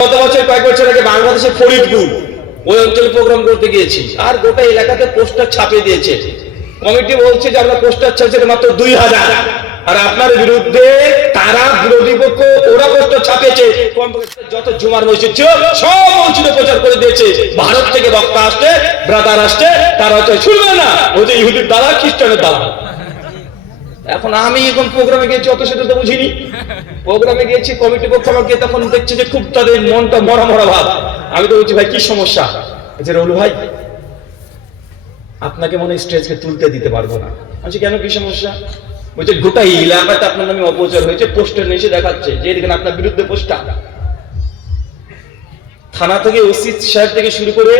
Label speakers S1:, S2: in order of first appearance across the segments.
S1: গত বছর কয়েক বছর আগে বাংলাদেশের ফরিদপুর, ওই অঞ্চলে প্রোগ্রাম করতে গিয়েছি। আর গোটা এলাকাতে পোস্টার ছাপিয়ে দিয়েছে। কমিটি বলছে যে, আমরা পোস্টার ছাপিয়েছে মাত্র দুই হাজার। আর আপনার বিরুদ্ধে তারা বিরোধী পক্ষ, ওরা পোস্টার ছাপিয়েছে। যত জুমার মসজিদ ছিল, সব মসজিদে প্রচার করে দিয়েছে। ভারত থেকে বক্তা আসছে, ব্রাদার আসছে, তারা হচ্ছে শুনবে না। ওই যে ইহুদির দ্বারা খ্রিস্টানের দ্বারা এখন আমি এখন প্রোগ্রামে গেছি অত সেটা তো বুঝিনি। প্রোগ্রামে গিয়েছি কমিটি পক্ষ আমাকে তখন দেখছি যে খুব তাদের মনটা মরা মরা ভাব। আমি তো বলছি, ভাই, কি সমস্যা? যে রহুল ভাই, আপনাকে মনে স্টেজকে তুলতে দিতে পারব না। বলছি, কেন কি সমস্যা? বলছে, গোটা এলাকাতে আপনার নামে অপচার হয়েছে, পোস্টার এসে দেখাচ্ছে, যে এদিকে আপনার বিরুদ্ধে পোস্টার। থানা থেকে ওসি সাহেব থেকে শুরু করে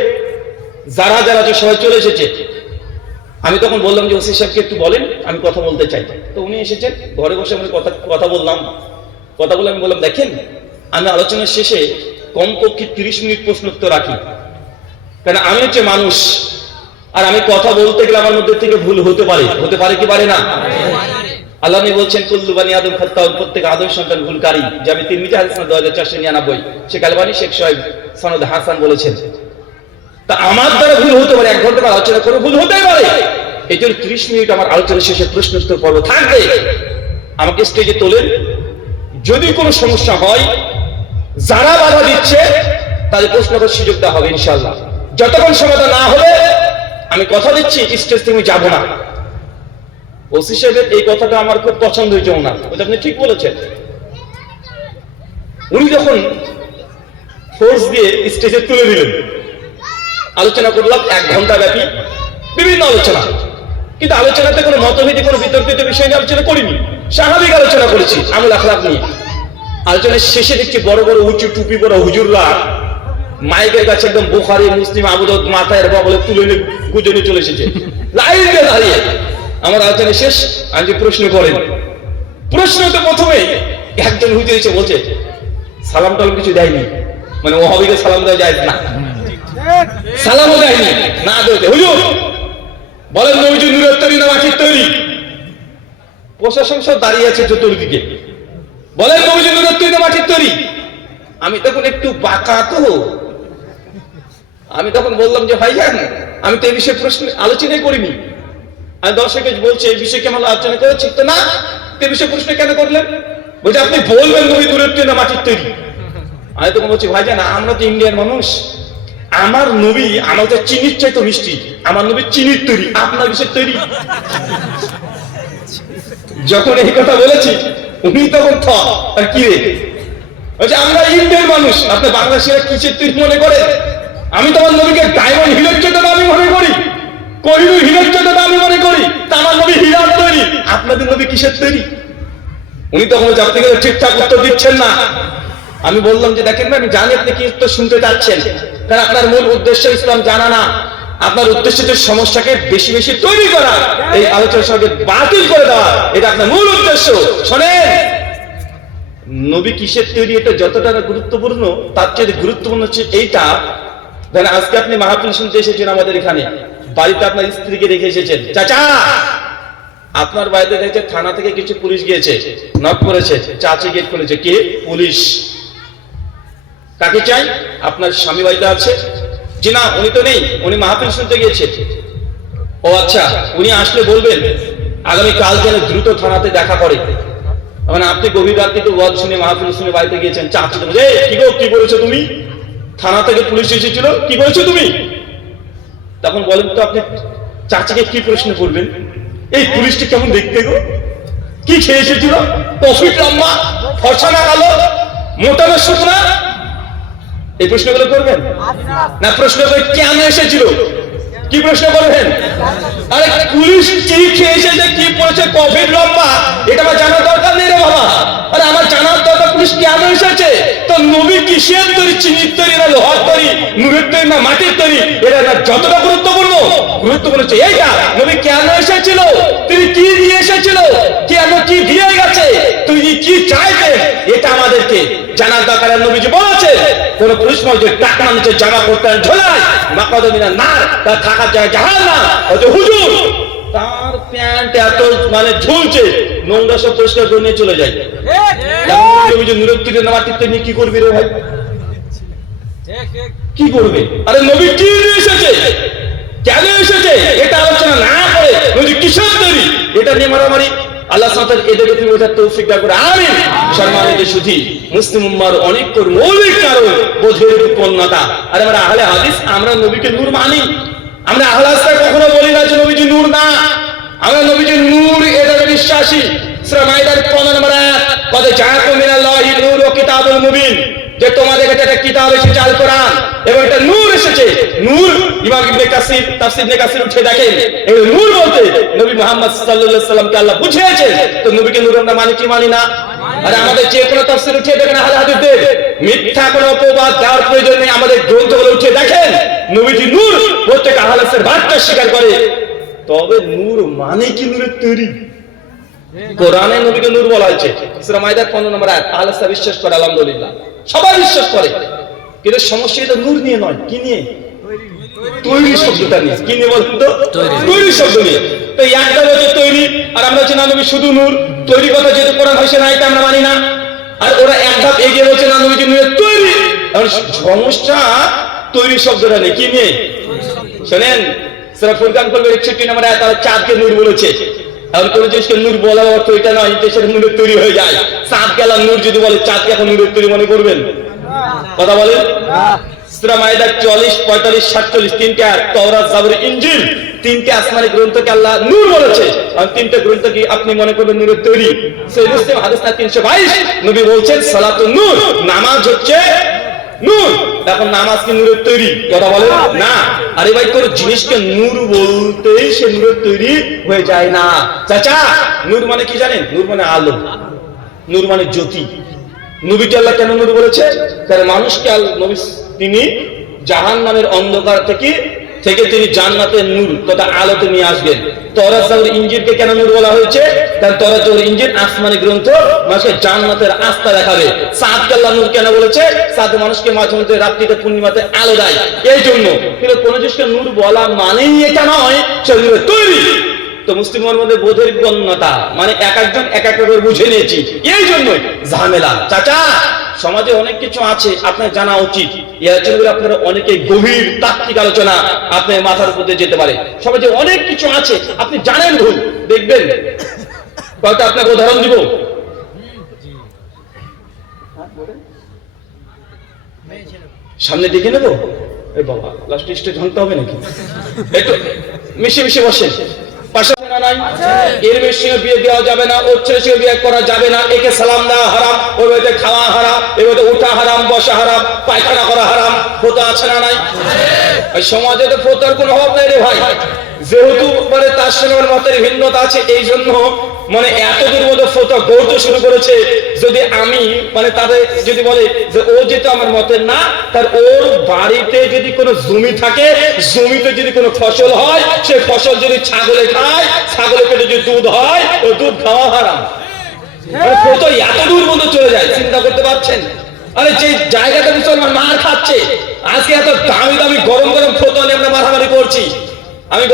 S1: যারা যারা আছে, সবাই চলে এসেছে। আমি তখন বললাম যে ওসি সাহেবকে একটু বলেন, আমি কথা বলতে চাই। তো উনি এসেছেন, ঘরে বসে আমি কথা কথা বললাম। কথা বলে আমি বললাম, দেখেন, আমি আলোচনার শেষে কমপক্ষে তিরিশ মিনিট প্রশ্ন উত্তর রাখি। কারণ আমি হচ্ছে মানুষ, আর আমি কথা বলতে গেলে আমার মধ্যে থেকে ভুল হতে পারে। হতে পারে কি পারে না? আল্লাহ বলছেন, কুল্লু বানি আদম খাত্তা প্রত্যেক আদম সন্তান ভুলকারী। যে আমি তিরমিজি হাদিস দু হাজার চারশো নিরানব্বই সে আলবানী শেখ সোহেব সনদ হাসান বলেছেন। তা আমার দ্বারা ভুল হতে পারে, এক ঘণ্টা আলোচনা করে, ভুল হতেই পারে। এই জন্য ত্রিশ মিনিট আমার আলোচনা শেষে প্রশ্ন উত্তর পর্ব থাকবে। আমাকে স্টেজে তোলেন। যদি কোনো সমস্যা হয়, যারা বাধা দিচ্ছে, তাদের প্রশ্ন করার সুযোগ দেওয়া হবে ইনশাল্লাহ যতক্ষণ সমাধান না হবে, আমি কথা দিচ্ছি স্টেজ থেকে যাব না। ওসি সাহেবের এই কথাটা আমার খুব পছন্দ হয়েছে ওনার। ওটা আপনি ঠিক বলেছেন। উনি যখন ফোর্স দিয়ে স্টেজে তুলে দিলেন আলোচনা করলাম, এক ঘণ্টা ব্যাপী। বিভিন্ন আলোচনা। কিন্তু আলোচনাতে কোনো মতভেদে, কোনো বিতর্কিত বিষয় নিয়ে আলোচনা করিনি। স্বাভাবিক আলোচনা করেছি, আমল আখলাক নিয়ে। আলোচনার শেষে দেখছি বড় বড় উঁচু টুপি বড় হুজুররা মাইকের কাছে একদম বুখারি, মুসলিম আবুদত মাথায় বলে তুলে নিয়ে গুজনে চলে এসেছে। লাইন দাঁড়িয়ে। আমার আলোচনা শেষ যে প্রশ্ন করেন। প্রশ্ন তো প্রথমে একজন হুজুর এসে বলছে সালাম টালাম কিছু দেয়নি। মানে ওহাবিকে সালাম দেওয়া যায় না। সালামও দেয়নি। না দেবে হুজুর, বলেন নবীজি না মাটির তৈরি? প্রশাসন সব দাঁড়িয়ে আছে চতুর্দিকে। বলেন নবীজি না মাটির তৈরি? আমি তখন একটু বাঁকা তো। আমি তখন বললাম যে ভাইজান আমি তো এই বিষয়ে প্রশ্ন, আলোচনাই করিনি। আমি দর্শকে বলছি, এই বিষয়ে কেমন আলোচনা করেছি তো না, তো এই বিষয়ে প্রশ্ন কেন করলেন? বলছে, আপনি বলবেন নবী দূরের না মাটির তৈরি? আমি তখন বলছি ভাইজান আমরা তো ইন্ডিয়ান মানুষ। আমার নবী আমার তো চিনির চাই তো মিষ্টি, আমার নবী চিনির তৈরি, আপনার বিষয় তৈরি। যখন এই কথা বলেছি, উনি তখন থ, আর কি রে? বলছে আমরা ইন্ডিয়ান মানুষ, আপনি বাংলাদেশের কিসের তৈরি মনে করে? আমি তো আমার নবীকে ডায়মন্ড হিলের জন্য দামি মনে করি কহিনু হিলের জন্য দামি মনে করি আমার নবী হীরার তৈরি, আপনাদের নবী কিসের তৈরি? উনি তখন আপনি ঠিকঠাক উত্তর দিচ্ছেন না। আমি বললাম যে, দেখেন আমি জানি আপনি কি উত্তর শুনতে চাচ্ছেন? কারণ আপনার মূল উদ্দেশ্য ইসলাম জানা না। আপনার উদ্দেশ্য যে সমস্যাকে বেশি বেশি তৈরি করা, এই আলোচনার সঙ্গে বাতিল করে দেওয়া, এটা আপনার মূল উদ্দেশ্য। শোনেন, নবী কিসের তৈরি? এটা যতটা গুরুত্বপূর্ণ, তার চেয়ে গুরুত্বপূর্ণ হচ্ছে এইটা। ধরেন, আজকে আপনি মাহফিল শুনতে এসেছেন আমাদের এখানে। বাড়িতে আপনার স্ত্রীকে রেখে এসেছেন। চাচা, আপনার বাড়িতে দেখছে থানা থেকে কিছু পুলিশ গিয়েছে নক করেছে, চাচি গেট করেছে কে? পুলিশ। কাকে চাই? আপনার স্বামী বাড়িতে আছে? যে না, উনি তো নেই, উনি মাহফিল শুনতে গিয়েছে। ও আচ্ছা উনি আসলে বলবেন, আগামী কাল যেন দ্রুত থানাতে দেখা করে। মানে আপনি গভীর রাত্রিতে ওয়াজ শুনে মাহফিল শুনে বাড়িতে গিয়েছেন চাচি কি গো, কি বলেছ তুমি? থানা থেকে পুলিশ এসেছিল, কি করেছ তুমি? তখন বলেন তো আপনি, চাচিকে কি প্রশ্ন করবেন? এই পুলিশটি কেমন দেখতে গো? কি খেয়ে এসেছিল? প্রফিট লম্বা ফর্সা না কালো, মোটা শুকনা? এই প্রশ্নগুলো করবেন? না, প্রশ্ন করে কেন এসেছিল? কি প্রশ্ন করবেন? আরে, পুলিশ কি খেয়ে এসেছে কি পড়েছে প্রফিট লম্বা, এটা আমার জানার দরকার নেই রে বাবা। আরে, আমার জানার দরকার, পুলিশ কেন এসেছে? তো নবী কিসের তৈরি, চিনির তৈরি না লোহার তৈরি নুরের তৈরি না মাটির তৈরি? এটা না যতটা গুরুত্বপূর্ণ গুরুত্বপূর্ণ হচ্ছে এইটা। নবী কেন এসেছিল? তিনি কি দিয়ে এসেছিল? কেন কি দিয়ে গেছে তুই কি চাইবে? এটা আমাদেরকে জানার দরকার নবীজি বলেছে কোন পুলিশ মধ্যে টাকা নিচে জামা করতে ঝোলায় মাকাদমিনা না তার থাকার জায়গা জাহান না হয়তো হুজুর, তার প্যান্ট এত মানে ঝুলছে, নোংরা সব পরিষ্কার করে নিয়ে চলে যায়। নিয়ে কি করবি রে ভাই? কি করবে? আরে নবী কি এসেছে? কেন এসেছে? এটা আলোচনা না করে। নবী কিসের তৈরি? এটা নিয়ে মারামারি? আল্লাহ সাঁতার এদেরকে তুমি ওটা তৌফিক দান করে। আমিন। সম্মানিত সুধি, মুসলিম উম্মার অনেক মৌলিক কারণ বোধের উৎপন্নতা আর আমরা আহলে হাদিস, আমরা নবীকে নূর মানি। আমরা আহলে হাদিসরা কখনো বলি না যে নবীজি নূর না। আমরা নবীজি নূর এটাকে বিশ্বাসী। শ্রমাইদার পনেরো 15 নম্বর আয়াত কদ জাআকুম মিনাল্লাহি নূর ও কিতাবুল মুবিন। যে তোমাদের কাছে একটা কিতাব এসেছে আল কোরআন এবং এটা নূর এসেছে। নূর ইমাম ইবনে কাসির, তাফসীর ইবনে কাসির উঠে দেখেন। এই নূর বলতে নবী মুহাম্মদ সাল্লাল্লাহু আলাইহি সাল্লামকে আল্লাহ বুঝিয়েছে তো নবীকে নূর আমরা মানি কি মানি না? আরে আমাদের যে কোনো তাফসীর উঠে দেখেন আহলে হাদিসদের। মিথ্যা কোনো অপবাদ দেওয়ার প্রয়োজন নেই, আমাদের গ্রন্থগুলো উঠে দেখেন। নবীজি নূর প্রত্যেক আহলে হাদিসের বার্তা স্বীকার করে। তবে নূর মানে কি নূরের তৈরি? কোরআনে নবীকে নূর বলা হয়েছে। সূরা মাইদার 15 নম্বর আয়াত, আহলে হাদিস বিশ্বাস করে, আলহামদুলিল্লাহ। সবাই বিশ্বাস করে। কিন্তু সমস্যা এটা নূর নিয়ে নয় কি নিয়ে? তৈরি শব্দটা নিয়ে। কি নিয়ে বলতো? তৈরি শব্দ। নিয়ে। তো একটা বলছে তৈরি আর আমরা হচ্ছে না নবী শুধু নূর। তৈরি কথা যেহেতু কোরআন হয়েছে না এটা আমরা মানি না। আর ওরা এক ধাপ এগিয়ে বলছে না নবী যে নূরের তৈরি সমস্যা তৈরি শব্দটা নেই কি নিয়ে? শোনেন সেটা ফুরকান করবে একষট্টি নম্বর তারা চাঁদকে নূর বলেছে। এখন কোন জিনিসকে নূর বলার অর্থ এটা নয় যে সেটা নূরের তৈরি হয়ে যায়। চাঁদ নূর যদি বলে চাঁদকে এখন নূরের তৈরি মনে করবেন? কথা বলেন? সূরা মাইদা 44 45 47 তিনটা তাওরাত, জাবর, ইনজিল, তিনটে আসমানি গ্রন্থকে আল্লাহ নূর তিনটে গ্রন্থ কি আপনি মনে করবেন তৈরি? 322 নবী বলছেন নূর, নামাজ হচ্ছে নূর এখন নামাজ কি নূরের তৈরি? কথা বলে? না। আরে ভাই কোন জিনিসকে নূর বলতেই সে নূরের তৈরি হয়ে যায় না। চাচা নূর মানে কি জানেন? নূর মানে আলো। নূর মানে জ্যোতি। নবীকে আল্লাহ কেন নূর বলেছে? তার মানুষকে আল- নবী তিনি জাহান নামের অন্ধকার থেকে থেকে তিনি জান্নাতের নূর তথা আলোতে নিয়ে আসবেন। তরাজ জাবর ইঞ্জিনকে কেন নূর বলা হয়েছে? কারণ তরা জাবর ইঞ্জিন আসমানি গ্রন্থ মানুষকে জান্নাতের আস্থা দেখাবে। সাদ কাল্লা নূর কেন বলেছে? সাদ মানুষকে মাঝে মধ্যে রাত্রিতে পূর্ণিমাতে আলো দেয়। এই জন্য কিন্তু কোন জিনিসকে নূর বলা মানেই এটা নয়, সে তৈরি। তো মুসলিমের মধ্যে বোধের গণ্যতা মানে এক একজন এক এক করে বুঝে নিয়েছি। এই জন্যই ঝামেলা। চাচা, সমাজে অনেক কিছু আছে, আপনার জানা উচিত। উদাহরণ দিব। সামনে দেখে নেব? বাবা লাস্ট স্টেজ ভাঙতে হবে নাকি? একটু মিশে মিশে পাশে না নাই। এর বেশি বিয়ে দেওয়া যাবে না বিয়ে করা যাবে না। একে সালাম দেওয়া হারাম ওই বাড়িতে খাওয়া হারাম এ বাড়িতে উঠা হারাম বসা হারাম পায়খানা করা হারাম। ফোতা আছে না নাই? সমাজে তো ফোতার কোনো অভাব নাই রে ভাই। যেহেতু মানে তার সঙ্গে আমার মতের ভিন্নতা আছে এই জন্য মানে এতদূর মধ্যে ফোতা গড়তে শুরু করেছে যদি আমি মানে তাদের যদি বলে যে ও যেহেতু আমার মতের না তার ওর বাড়িতে যদি কোনো জমি থাকে জমিতে যদি কোনো ফসল হয় সে ফসল যদি ছাগলে খায় ছাগলের পেটে যদি দুধ হয় ও দুধ খাওয়া হারাম। মানে ফটো এত দূর চলে যায় চিন্তা করতে পারছেন? আরে যে জায়গাটা মুসলমান মার খাচ্ছে আজকে এত দামি দামি গরম গরম ফটো নিয়ে আমরা মারামারি করছি। আমি